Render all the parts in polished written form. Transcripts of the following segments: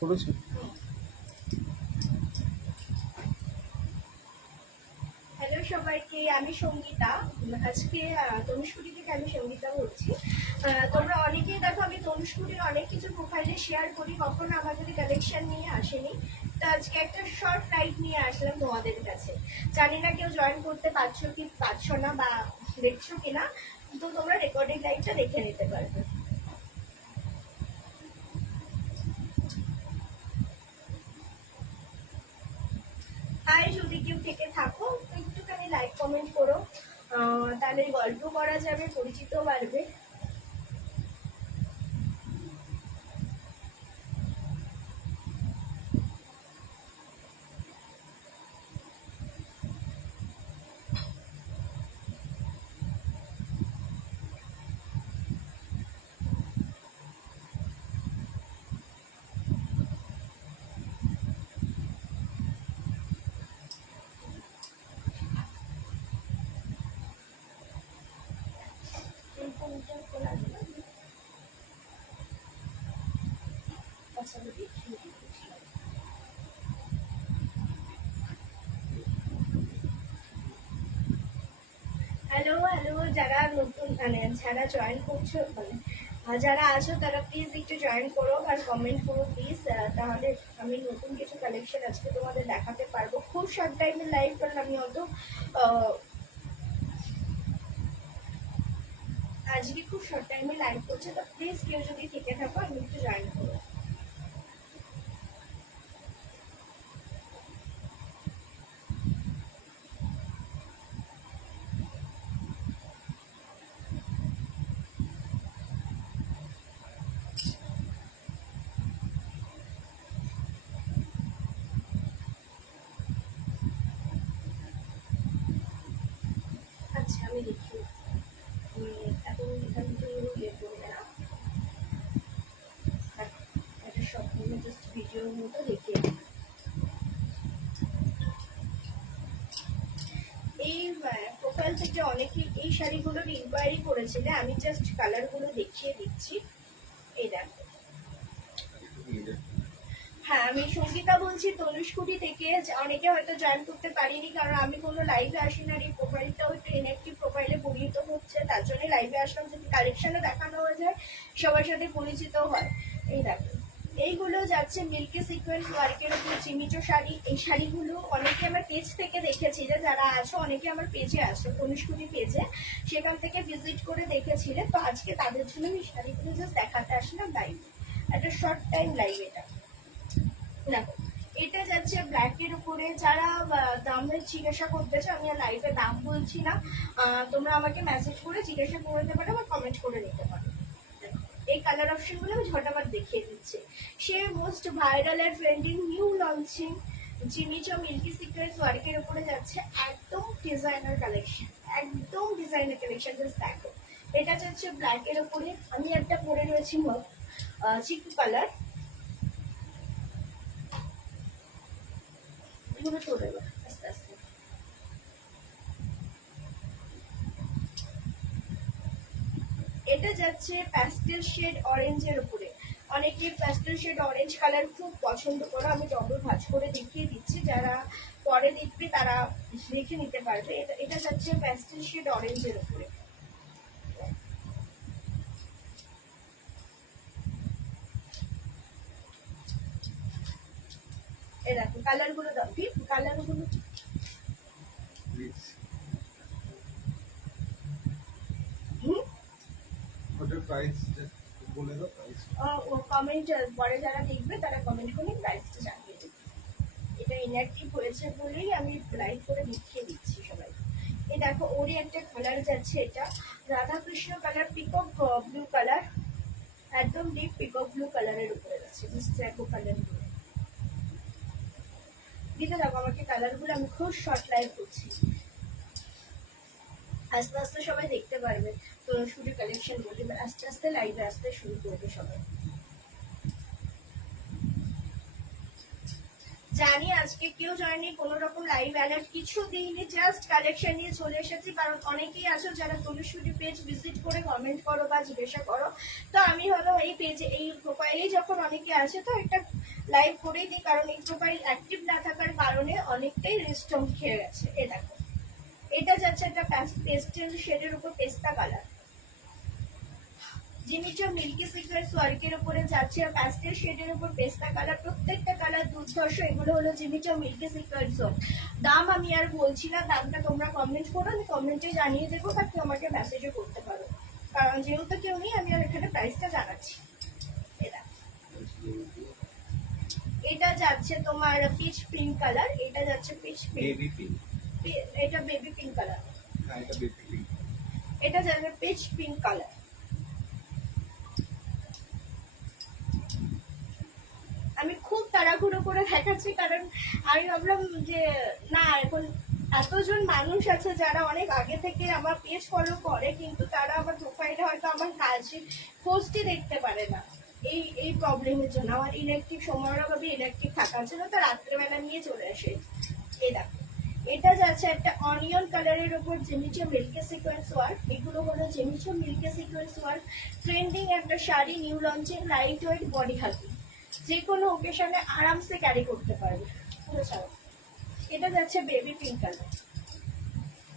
করেছে। হ্যালো সবাইকে, আমি সঙ্গীতা। আজকে তনুষ্কুটি থেকে আমি সঙ্গীতা বলছি। তোমরা অনেকেই দেখো আমি তনুষ্কুটির অনেক কিছু প্রোফাইলে শেয়ার করি, কখনো আমাদের কালেকশন নিয়ে আসেনি। তো আজকে একটা শর্ট লাইভ নিয়ে আসলাম তোমাদের কাছে। জানি না কেউ জয়েন করতে পারছো না বা দেখছো কিনা, তো তোমরা রেকর্ডিং লাইভটা দেখে নিতে পারবে। হাই, যদি কেউ থেকে থাকো একটুখানি লাইক কমেন্ট করো, তাহলে গল্প করা যাবে, পরিচিত বাড়বে। হ্যালো হ্যালো, যারা নতুন মানে যারা জয়েন করছো, মানে যারা আছো তারা প্লিজ একটু জয়েন করো আর কমেন্ট করো প্লিজ, তাহলে আমি নতুন কিছু কালেকশন আজকে তোমাদের দেখাতে পারবো। খুব শর্ট টাইমের লাইভ কারণ আমি অত আজকে খুব শর্ট টাইমে লাইভ করছে, তো প্লিজ কেউ যদি থেকে থাকো আমি একটু জয়েন করো। আচ্ছা, আমি দেখি এখন এখানে তো ইয়ে করবে না, একটা সম্পূর্ণ জাস্ট ভিডিওর মতো দেখিয়ে দিই। এই প্রোফাইল থেকে অনেকে এই শাড়িগুলোর ইনকোয়ারি করেছিলে, আমি জাস্ট কালারগুলো দেখিয়ে দিচ্ছি। এই দেখো, হ্যাঁ আমি সঙ্গীতা বলছি তনুষ্কুটি থেকে। অনেকে হয়তো জয়েন করতে পারিনি কারণ আমি কোনো লাইভে আসি না, এই প্রোফাইলটাও একটু ইনঅ্যাক্টিভ প্রোফাইলে পরিণত হচ্ছে, তার জন্য লাইভে আসলাম যদি কালেকশনে দেখানো হয়ে যায়, সবার সাথে পরিচিত হয়। এই দেখো, এইগুলো যাচ্ছে মিল্কি সিকোয়েন্স ওয়ার্কের উপর চিমিচো শাড়ি। এই শাড়িগুলো অনেকে আমার পেজ থেকে দেখেছিলে, যারা আছো অনেকে আমার পেজে আছো তনুষ্কুটি পেজে, সেখান থেকে ভিজিট করে দেখেছিলে। তো আজকে তাদের জন্য আমি শাড়িগুলো জাস্ট দেখাতে আসলাম লাইভ, একটা শর্ট টাইম লাইভ। দেখো, এটা যাচ্ছে ব্ল্যাকের উপরে। যারা দামের জিজ্ঞাসা করতেছে, আমি আর লাইভে দাম বলছি না, তোমরা আমাকে মেসেজ করে জিজ্ঞাসা করে নিতে পারো বা কমেন্ট করে নিতে পারো। এই কালার অপশনগুলো আমি ঝটাবার দেখিয়ে দিচ্ছি। সে মোস্ট ভাইরাল আর trending new launching Jimmy Choo milky secrets ওয়ার্কের উপরে যাচ্ছে একদম ডিজাইনার কালেকশন, একদম ডিজাইনার কালেকশন। জাস্ট দেখো, এটা যাচ্ছে ব্ল্যাকের উপরে। আমি একটা পরে রয়েছি চিকু কালার, এগুলো চলে যাবে আস্তে আস্তে। এটা যাচ্ছে প্যাস্টেল শেড অরেঞ্জের উপরে। অনেকে প্যাস্টেল শেড অরেঞ্জ কালার খুব পছন্দ করো, আমি ডবল ভাঁজ করে দেখিয়ে দিচ্ছি, যারা পরে দেখবে তারা দেখে নিতে পারবে। এটা যাচ্ছে প্যাস্টেল শেড অরেঞ্জের উপরে। এই দেখো কালারগুলো দাও, ঠিক কালারগুলো কমেন্ট পরে যারা দেখবে তারা কমেন্ট করে প্রাইসটা জানিয়ে দেবে। এটা ইনঅ্যাক্টিভ হয়েছে বলেই আমি লাইভ করে দেখিয়ে দিচ্ছি সবাই। এই দেখো, ওরই একটা কালার যাচ্ছে, এটা Radhakrishna colour, peacock blue colour, একদম ডিপ পিকক ব্লু কালারের উপরে যাচ্ছে। দেখো কালারগুলো দিতে দেখো আমাকে কালারগুলো, আমি খুব শর্ট লাইভ করছি, আস্তে আস্তে সবাই দেখতে পারবে। তো শুধু কালেকশন বলি, আস্তে আস্তে লাইভে আসতে শুরু করবে সবাই। জানি আজকে কেউ জয়েনি, কোনো রকম লাইভ অ্যালার্ট কিছু দিইনি, জাস্ট কালেকশন নিয়ে চলে এসেছি। কারণ অনেকেই আছো যারা তনুষ্কুটি পেজ ভিজিট করে কমেন্ট করো বা জিজ্ঞাসা করো, তো আমি হলো এই পেজে এই প্রোফাইলে যখন অনেকে আছে, তো একটা লাইভ করেই দিই, কারণ এই প্রোফাইল অ্যাক্টিভ না থাকার কারণে অনেকটাই রেস্টম খেয়ে গেছে। এ দেখো, এটা যাচ্ছে একটা পেস্টেল শেডের উপর পেস্তা কালার, জিনিসটা মিল্কি সিক্রেটস ওয়ার্কের উপরে যাচ্ছে প্যাস্টেল শেডের উপর পেস্তা কালার, প্রত্যেকটা কালার দুর্ধর্ষ। এগুলো হলো জিমিচো মিল্কি সিক্রেটস ওয়ার্ক। দাম আমি আর বলছি না, দামটা তোমরা কমেন্ট করো, আমি কমেন্টে জানিয়ে দেবো, বা কেউ আমাকে মেসেজও করতে পারো, কারণ যেহেতু কেউ নেই আমি আর এখানে প্রাইসটা জানাচ্ছি। এটা যাচ্ছে তোমার পিচ পিঙ্ক কালার, এটা যাচ্ছে পিচ পিঙ্ক, এটা বেবি পিঙ্ক কালার, এটা যাচ্ছে পিচ পিঙ্ক কালার। আমি খুব তাড়াহুড়ো করে দেখাচ্ছি, কারণ আমি ভাবলাম যে না, এখন এতজন মানুষ আছে যারা অনেক আগে থেকে আমার পেজ ফলো করে, কিন্তু তারা আমার প্রোফাইলে হয়তো আমার কাজ পোস্টই দেখতে পারে না। এই প্রবলেমের জন্য আমার ইলেকট্রিক সময়ের অভাবে ইলেকট্রিক থাকার জন্য তো রাত্রেবেলা নিয়ে চলে আসে। এই দেখো, এটা যাচ্ছে একটা অনিয়ন কালারের উপর জিমিচো মিল্কি সিকোয়েন্স ওয়ার্ক। এগুলো হলো Jimmy Choo milky sequence work, trending একটা sari, new launching, lightweight, body huggy, যে কোনো ওকেশনে আরামসে ক্যারি করতে পারবে। এটা যাচ্ছে বেবি পিঙ্ক কালার,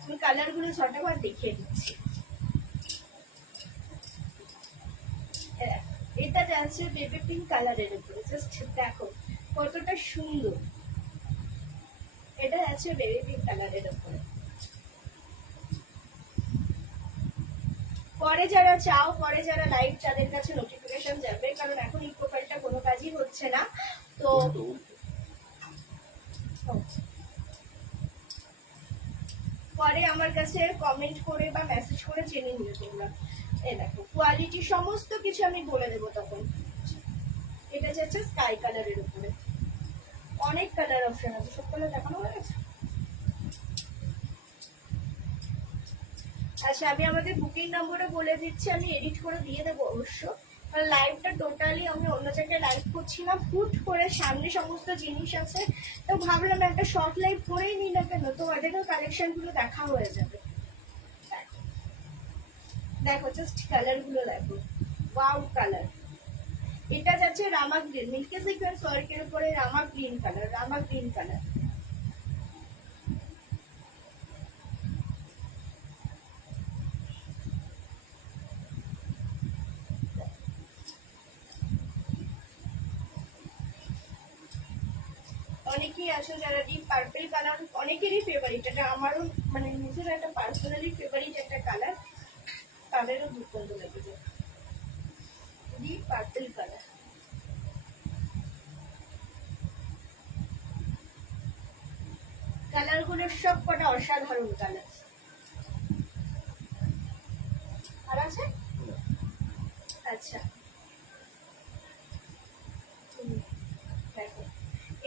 আমি কালারগুলো ঝটাফট দেখিয়ে দিচ্ছি। এটা যাচ্ছে বেবি পিঙ্ক কালারের উপরে, জাস্ট দেখো কতটা সুন্দর। এটা যাচ্ছে বেবি পিঙ্ক কালারের উপরে। পরে যারা চাও, পরে যারা লাইভ, তাদের কাছে নোটিফিকেশন যাবে, কারণ এখন এই প্রোফাইলটা কোনো কাজই হচ্ছে না। তো পরে আমার কাছে কমেন্ট করে বা মেসেজ করে জেনে নিও তোমরা। এই দেখো কোয়ালিটি সমস্ত কিছু আমি বলে দেবো তখন। এটা যাচ্ছে স্কাই কালারের উপরে, অনেক কালার অপশন আছে, সব কালার দেখানো হয়ে গেছে। আচ্ছা, আমি আমাদের বুকিং নম্বরে বলে দিচ্ছি, আমি এডিট করে দিয়ে দেবো অবশ্য। লাইভটা টোটালি আমি অন্য জায়গায় লাইভ করছিলাম, হুট করে সামনে সমস্ত জিনিস আছে, তো ভাবলাম একটা শর্ট লাইভ করেই নিই না কেন, তোমাদেরও কালেকশনগুলো দেখা হয়ে যাবে। দেখো জাস্ট কালারগুলো দেখো, ওয়াও কালার। এটা যাচ্ছে রামা গ্রিন, মিল্কি সিকোয়েন্স ওয়ার্কের উপরে রামা গ্রিন কালার, রামা গ্রিন কালার। অনেকেই আছে যারা ডিপ পার্পল কালার, অনেকেরই ফেভারিট, এটা আমারও মানে নিজের একটা পার্সোনালি ফেভারিট একটা কালার, তাদেরও দুর্দান্ত লেগেছে ডিপ পার্পল কালার। কালারগুলো সব কটা অসাধারণ কালার। আর আছে? আচ্ছা, দেখো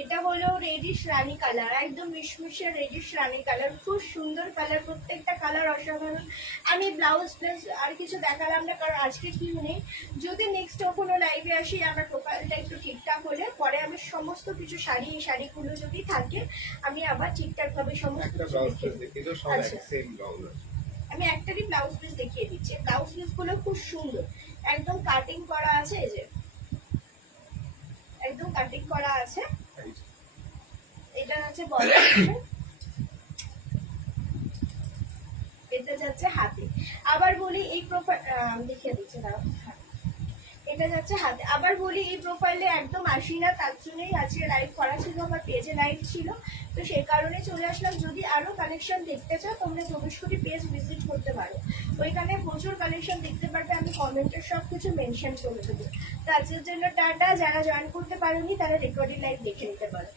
এটা হলো রেডিশ রানী কালার, একদম মিশমিশে রেডিশ রানী কালার, খুব সুন্দর কালার, প্রত্যেকটা কালার অসাধারণ। আমি ব্লাউজ প্লাস আর কিছু দেখালাম না, কারণ আজকে কিউ নেই। যদি নেক্সট কোনো লাইভে আসি, আমার প্রোফাইলটা একটু ঠিকঠাক হলে পরে আমি সমস্ত কিছু শাড়ি, এই শাড়িগুলো যদি থাকে আমি আবার ঠিকঠাকভাবে সমস্ত আমি একটারই ব্লাউজ পিস দেখিয়ে দিচ্ছি। ব্লাউজ পিস গুলো খুব সুন্দর, একদম কাটিং করা আছে, এই যে একদম কাটিং করা আছে। এটা হচ্ছে বডি, এটা যাচ্ছে হাতে। আবার বলি এই প্রোফাইল দেখিয়ে দিচ্ছে, দাঁড়াও, এটা যাচ্ছে হাতে। আবার বলি এই প্রোফাইলে একদম আসি না, তার জন্যই আজকে লাইভ করা ছিল, আমার পেজে লাইভ ছিল, তো সেই কারণে চলে আসলাম। যদি আরো কালেকশন দেখতে চাও তোমরা প্রবেশকুটি পেজ ভিজিট করতে পারো, ওইখানে প্রচুর কালেকশন দেখতে পারবে, আমি কমেন্টে সবকিছু মেনশন করে দেবো। তো আজকের জন্য টাটা, যারা জয়েন করতে পারোনি তারা রেকর্ডিং লাইভ দেখে নিতে পারো।